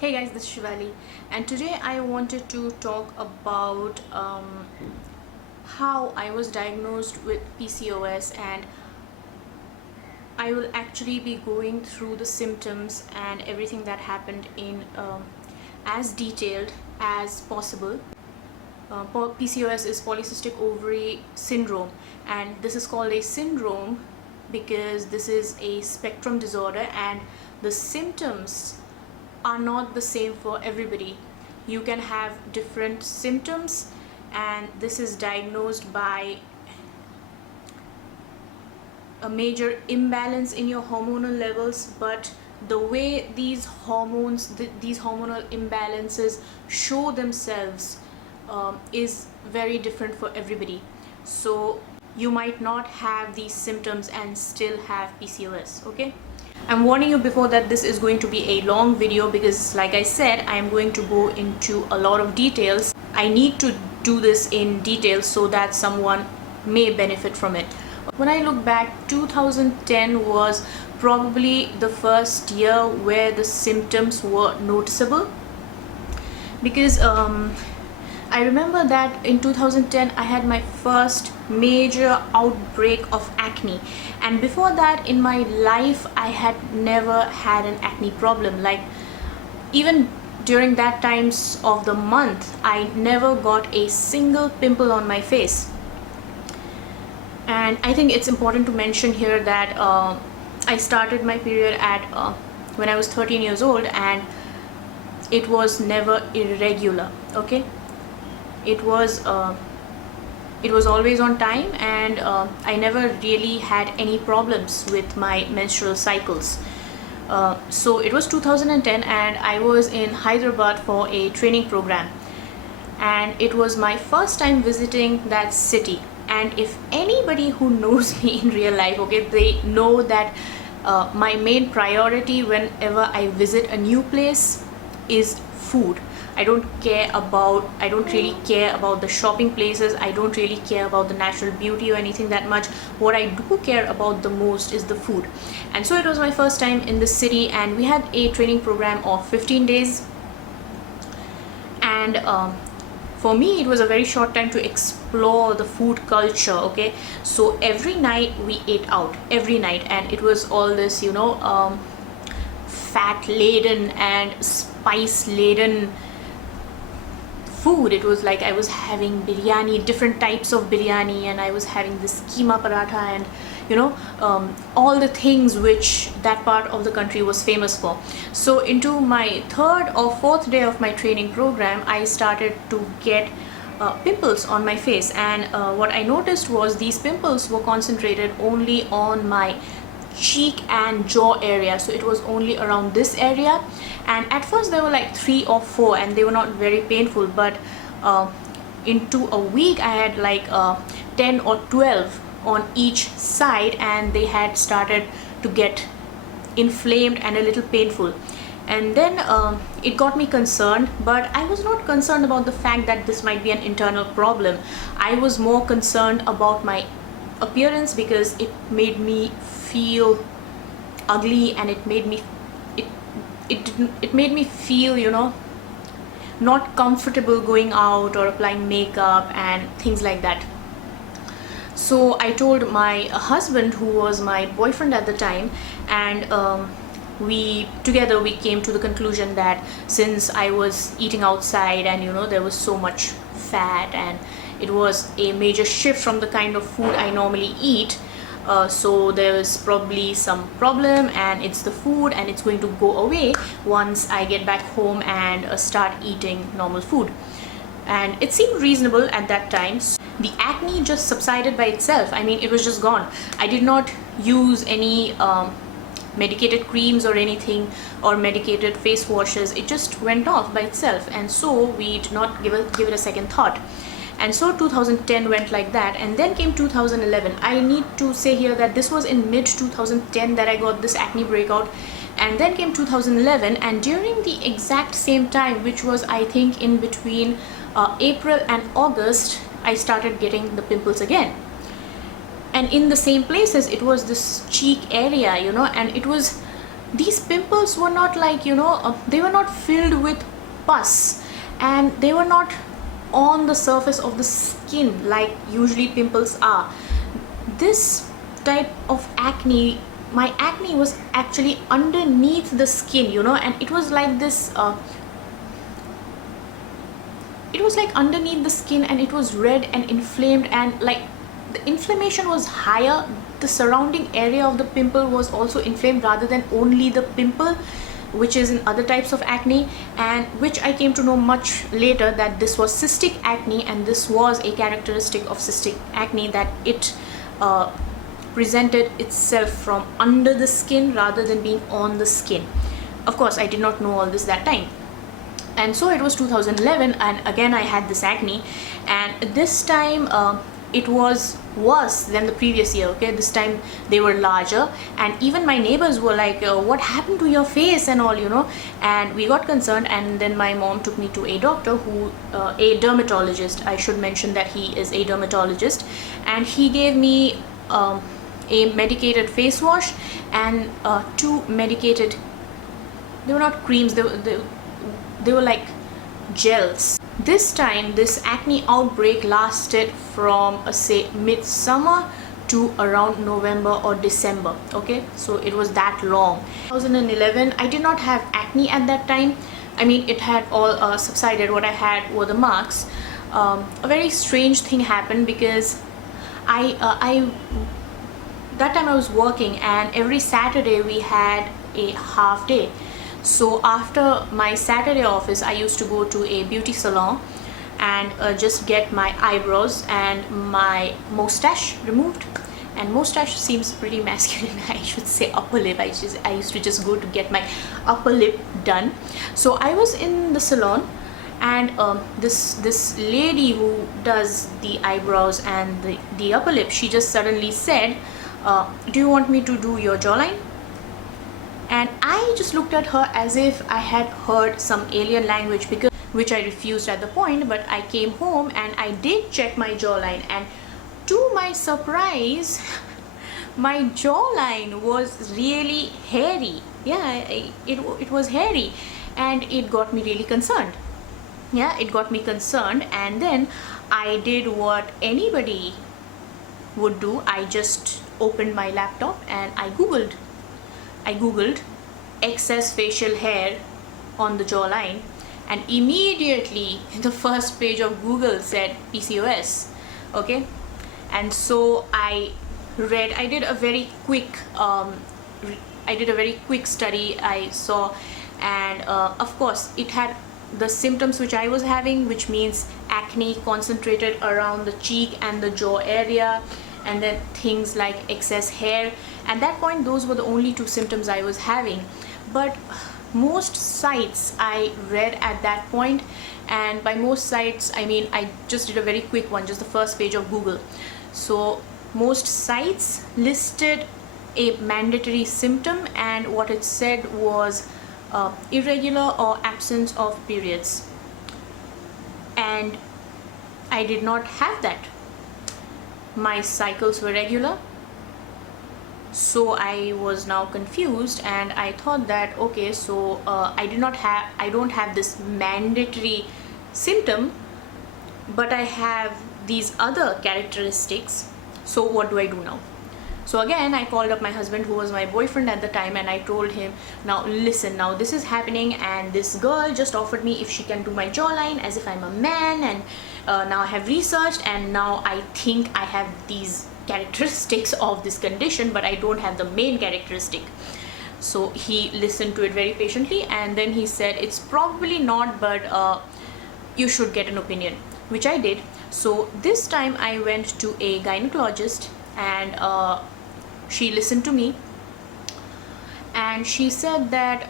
Hey guys, this is Shivali, and today I wanted to talk about how I was diagnosed with PCOS, and I will actually be going through the symptoms and everything that happened in as detailed as possible. PCOS is polycystic ovary syndrome, and this is called a syndrome because this is a spectrum disorder and the symptoms are not the same for everybody. You can have different symptoms, and this is diagnosed by a major imbalance in your hormonal levels, but the way these these hormonal imbalances show themselves is very different for everybody. So you might not have these symptoms and still have PCOS. Okay, I'm warning you before that this is going to be a long video because, like I said, I am going to go into a lot of details. I need to do this in detail so that someone may benefit from it. When I look back, 2010 was probably the first year where the symptoms were noticeable, because I remember that in 2010 I had my first major outbreak of acne, and before that in my life I had never had an acne problem. Like, even during that times of the month I never got a single pimple on my face. And I think it's important to mention here that I started my period at when I was 13 years old, and it was never irregular. Okay, it was always on time, and I never really had any problems with my menstrual cycles. So it was 2010 and I was in Hyderabad for a training program, and it was my first time visiting that city. And if anybody who knows me in real life, okay, they know that my main priority whenever I visit a new place is food. I don't really care about the shopping places. I don't really care about the natural beauty or anything that much. What I do care about the most is the food. And so it was my first time in the city, and we had a training program of 15 days. And for me it was a very short time to explore the food culture. Okay, so every night we ate out, every night, and it was all this fat laden and spice laden food. It was like I was having biryani, different types of biryani, and I was having this keema paratha, and all the things which that part of the country was famous for. So into my third or fourth day of my training program, I started to get pimples on my face, and what I noticed was these pimples were concentrated only on my cheek and jaw area. So it was only around this area, and at first there were like 3 or 4 and they were not very painful, but into a week I had like 10 or 12 on each side, and they had started to get inflamed and a little painful. And then it got me concerned, but I was not concerned about the fact that this might be an internal problem. I was more concerned about my appearance, because it made me feel ugly, and it made me feel not comfortable going out or applying makeup and things like that. So I told my husband, who was my boyfriend at the time, and we came to the conclusion that since I was eating outside and there was so much fat, and it was a major shift from the kind of food I normally eat, so there was probably some problem, and it's the food, and it's going to go away once I get back home and start eating normal food. And it seemed reasonable at that time. The acne just subsided by itself. I mean, it was just gone. I did not use any medicated creams or anything, or medicated face washes. It just went off by itself, and so we did not give it a second thought. And so 2010 went like that, and then came 2011. I need to say here that this was in mid 2010 that I got this acne breakout, and then came 2011, and during the exact same time, which was I think in between April and August, I started getting the pimples again. And in the same places, it was this cheek area, and it was these pimples were not like, they were not filled with pus, and they were not on the surface of the skin like usually pimples are. This type of acne, my acne was actually underneath the skin, and it was like this, it was like underneath the skin, and it was red and inflamed, and like the inflammation was higher. The surrounding area of the pimple was also inflamed rather than only the pimple, which is in other types of acne, and which I came to know much later that this was cystic acne, and this was a characteristic of cystic acne, that it presented itself from under the skin rather than being on the skin. Of course, I did not know all this that time. And so it was 2011, and again I had this acne, and this time it was worse than the previous year. Okay, this time they were larger, and even my neighbors were like, what happened to your face and all, and we got concerned. And then my mom took me to a doctor who a dermatologist, I should mention that he is a dermatologist, and he gave me a medicated face wash and two medicated, they were not creams, they were like gels. This time this acne outbreak lasted from say midsummer to around November or December. Okay, so it was that long. 2011, I did not have acne at that time. I mean, it had all subsided. What I had were the marks. A very strange thing happened, because I that time I was working, and every Saturday we had a half day. So after my Saturday office, I used to go to a beauty salon and just get my eyebrows and my mustache removed. And mustache seems pretty masculine. I should say upper lip. I used to just go to get my upper lip done. So I was in the salon, and this lady who does the eyebrows and the upper lip, she just suddenly said, do you want me to do your jawline? And I just looked at her as if I had heard some alien language, which I refused at the point. But I came home and I did check my jawline, and to my surprise my jawline was really hairy. Yeah, it was hairy, and it got me really concerned. Yeah, it got me concerned. And then I did what anybody would do. I just opened my laptop and I googled excess facial hair on the jawline, and immediately the first page of Google said PCOS. Okay, and so I did a very quick study I saw, and of course it had the symptoms which I was having, which means acne concentrated around the cheek and the jaw area, and then things like excess hair. At that point, those were the only two symptoms I was having. But most sites I read at that point, and by most sites I mean I just did a very quick one, just the first page of Google. So most sites listed a mandatory symptom, and what it said was irregular or absence of periods, and I did not have that. My cycles were regular. So I was now confused, and I thought that, okay, so I don't have this mandatory symptom, but I have these other characteristics. So what do I do now? So again, I called up my husband, who was my boyfriend at the time, and I told him, now listen, now this is happening, and this girl just offered me if she can do my jawline as if I'm a man, and now I have researched, and now I think I have these characteristics of this condition, but I don't have the main characteristic. So he listened to it very patiently, and then he said, it's probably not, but you should get an opinion, which I did. So this time I went to a gynecologist, and she listened to me, and she said that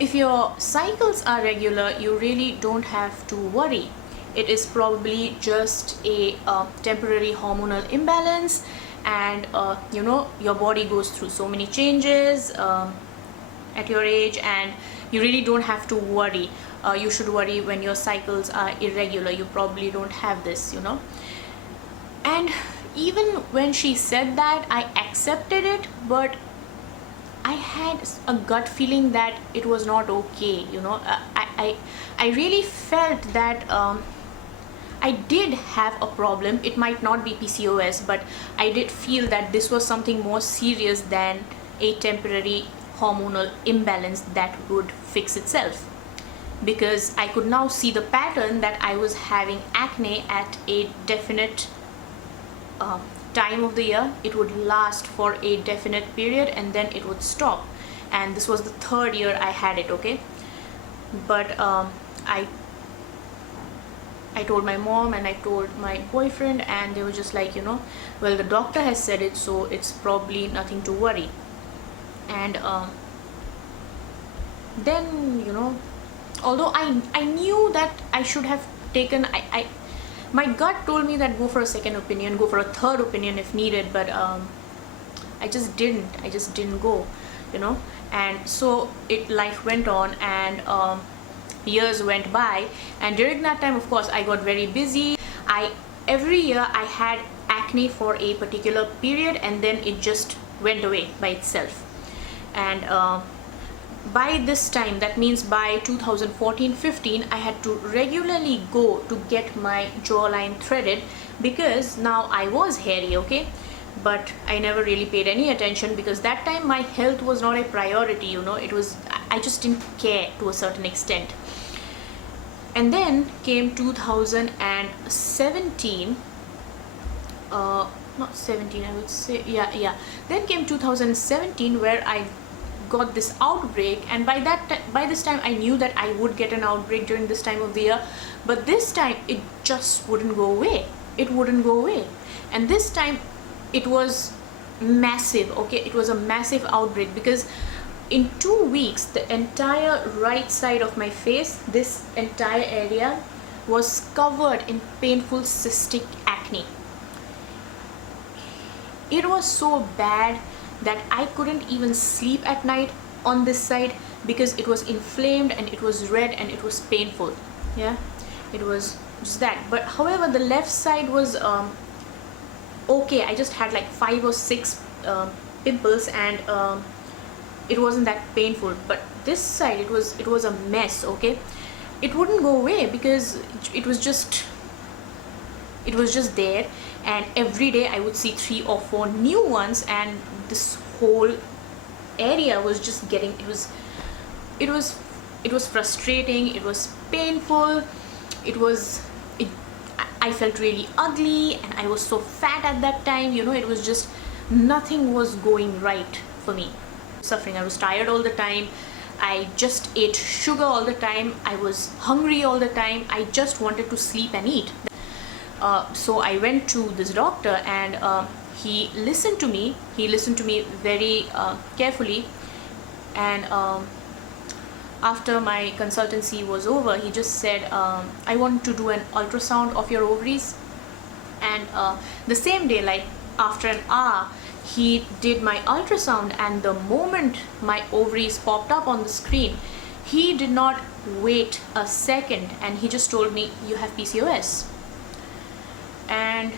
if your cycles are regular, you really don't have to worry. It is probably just a temporary hormonal imbalance, and your body goes through so many changes at your age, and you really don't have to worry. You should worry when your cycles are irregular. You probably don't have this, And even when she said that, I accepted it, but I had a gut feeling that it was not okay, you know. I really felt that I did have a problem. It might not be PCOS, but I did feel that this was something more serious than a temporary hormonal imbalance that would fix itself. Because I could now see the pattern that I was having acne at a definite time of the year. It would last for a definite period and then it would stop. And this was the third year I had it, okay? But I told my mom and I told my boyfriend, and they were just like, you know, well, the doctor has said it, so it's probably nothing to worry. And then, you know, although I knew that I should have taken, my gut told me that go for a second opinion, go for a third opinion if needed, but I just didn't go, you know. And so life went on, and years went by, and during that time, of course, I got very busy. Every year I had acne for a particular period, and then it just went away by itself. And by this time, that means by 2014-15, I had to regularly go to get my jawline threaded, because now I was hairy, okay? But I never really paid any attention, because that time my health was not a priority, you know. I just didn't care to a certain extent. And then came 2017, not 17, I would say, yeah. Then came 2017, where I got this outbreak, and by this time I knew that I would get an outbreak during this time of the year, but this time it just wouldn't go away. It wouldn't go away. And this time it was massive, okay? It was a massive outbreak, because in 2 weeks the entire right side of my face, this entire area, was covered in painful cystic acne. It was so bad that I couldn't even sleep at night on this side, because it was inflamed and it was red and it was painful. Yeah, it was just that. But however, the left side was okay. I just had like 5 or 6 pimples, and it wasn't that painful. But this side, it was a mess, okay? It wouldn't go away, because it was just there, and every day I would see 3 or 4 new ones, and this whole area was just getting, it was frustrating, it was painful, I felt really ugly, and I was so fat at that time, you know. It was just, nothing was going right for me. Suffering. I was tired all the time. I just ate sugar all the time. I was hungry all the time. I just wanted to sleep and eat. So I went to this doctor, and he listened to me. He listened to me very carefully, and after my consultancy was over, he just said, I want to do an ultrasound of your ovaries. And the same day, like after an hour, he did my ultrasound, and the moment my ovaries popped up on the screen, he did not wait a second, and he just told me, you have PCOS. And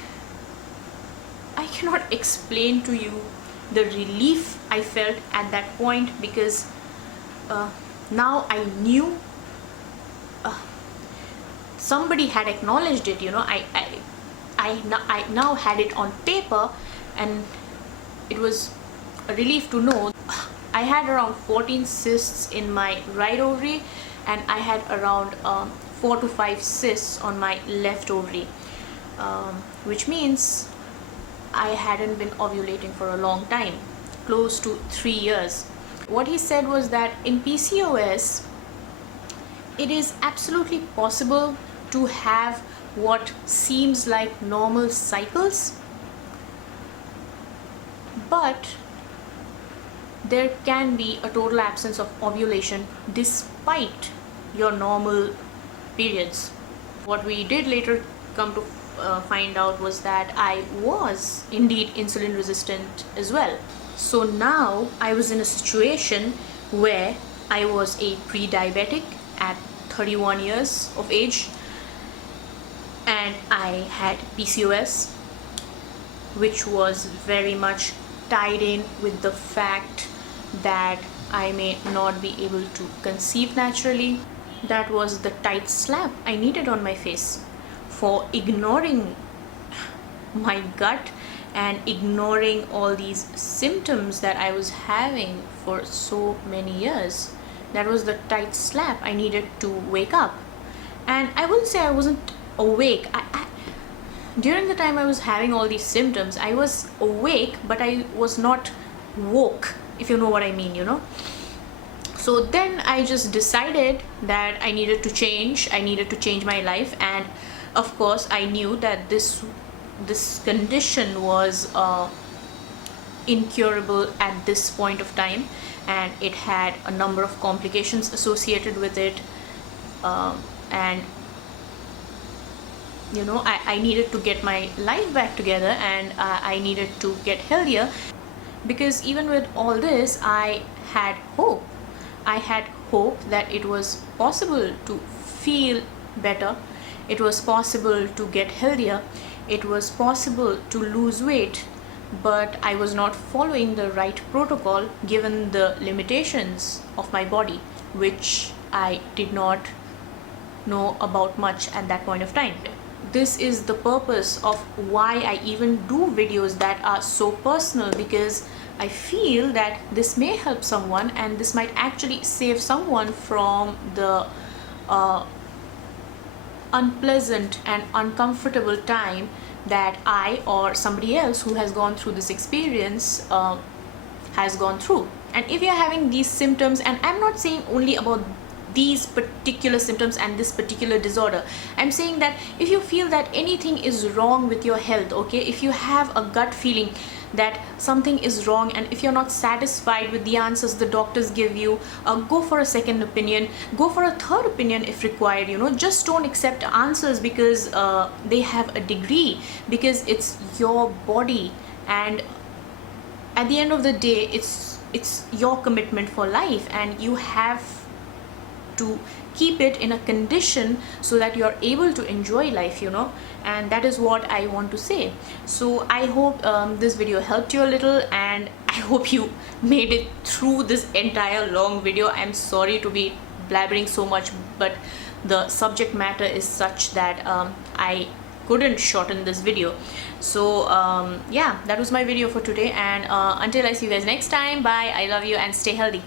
I cannot explain to you the relief I felt at that point, because now I knew somebody had acknowledged it, you know. I now had it on paper, and it was a relief to know. I had around 14 cysts in my right ovary, and I had around 4 to 5 cysts on my left ovary, which means I hadn't been ovulating for a long time, close to 3 years. What he said was that in PCOS, it is absolutely possible to have what seems like normal cycles, but there can be a total absence of ovulation despite your normal periods. What we did later come to find out was that I was indeed insulin resistant as well. So now I was in a situation where I was a pre-diabetic at 31 years of age, and I had PCOS, which was very much tied in with the fact that I may not be able to conceive naturally. That was the tight slap I needed on my face for ignoring my gut and ignoring all these symptoms that I was having for so many years. That was the tight slap I needed to wake up. And I wouldn't say I wasn't awake. During the time I was having all these symptoms, I was awake, but I was not woke, if you know what I mean, So then I just decided that I needed to change. I needed to change my life, and of course I knew that this condition was incurable at this point of time, and it had a number of complications associated with it, and I needed to get my life back together, and I needed to get healthier, because even with all this I had hope. I had hope that it was possible to feel better, it was possible to get healthier, it was possible to lose weight, but I was not following the right protocol given the limitations of my body, which I did not know about much at that point of time. This is the purpose of why I even do videos that are so personal, because I feel that this may help someone, and this might actually save someone from the unpleasant and uncomfortable time that I or somebody else who has gone through this experience has gone through. And if you're having these symptoms, and I'm not saying only about these particular symptoms and this particular disorder, I'm saying that if you feel that anything is wrong with your health, okay, if you have a gut feeling that something is wrong, and if you're not satisfied with the answers the doctors give you, go for a second opinion, go for a third opinion if required. Just don't accept answers because they have a degree, because it's your body, and at the end of the day it's your commitment for life, and you have to keep it in a condition so that you're able to enjoy life, and that is what I want to say. So I hope this video helped you a little, and I hope you made it through this entire long video. I'm sorry to be blabbering so much, but the subject matter is such that I couldn't shorten this video. So yeah, that was my video for today, and until I see you guys next time, bye, I love you, and stay healthy.